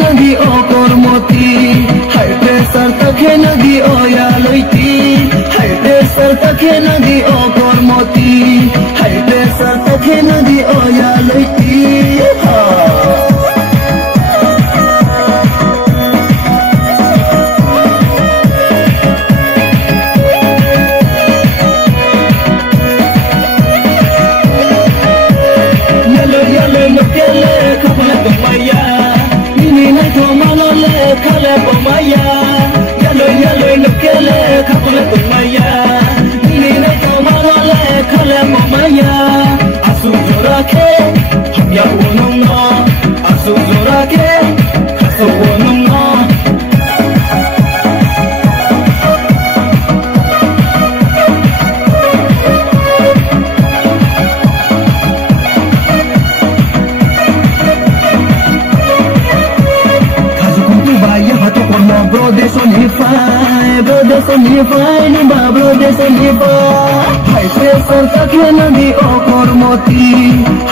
nagi o kormoti, high pressure take nagi o yaloiti, high pressure take nagi o kormoti, high pressure take nagi o yaloiti. Kale pomaya, yalo yalo nukele kapule pomaya. Nini na tomano le kale pomaya. Asu jorake, hamya wonong no. Asu jorake, kaso wonong no. Brothers on the fine, number brothers on the fine. High pressure take nagi o kormoti,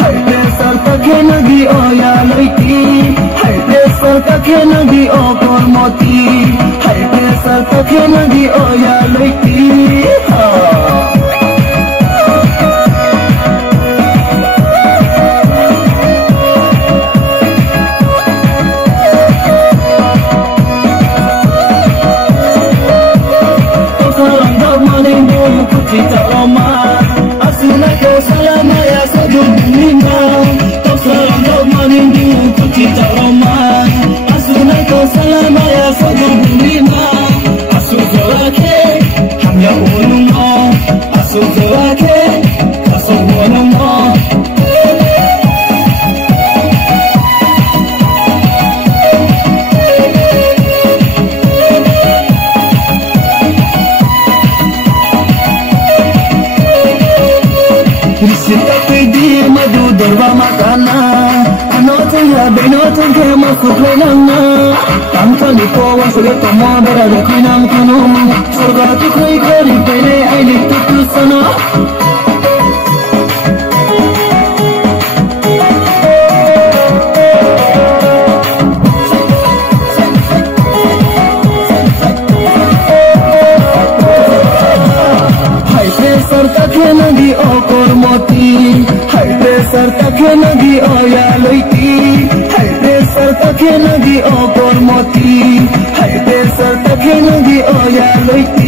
high pressure take nagi o yaloiti, high pressure take nagi o kormoti, high pressure take nagi o yaloiti. Kita Roma, asuna ko salama ya sajud minna. Tosalam dogma nindu kita Roma, asuna ko salama ya sajud minna. Asu zorake, hamya unumno. Asu zorake, kaso unumno. Risita pedi madu dorba makana, anote ya benote ke masuklenana. Tanpa likowa sule tomo berada kinang kuno, surga tu koi kori pene aini tutu sana. Take nagi o kormoti, high pressure take nagi o yaloiti, high pressure take nagi o kormoti, high pressure take nagi o yaloiti.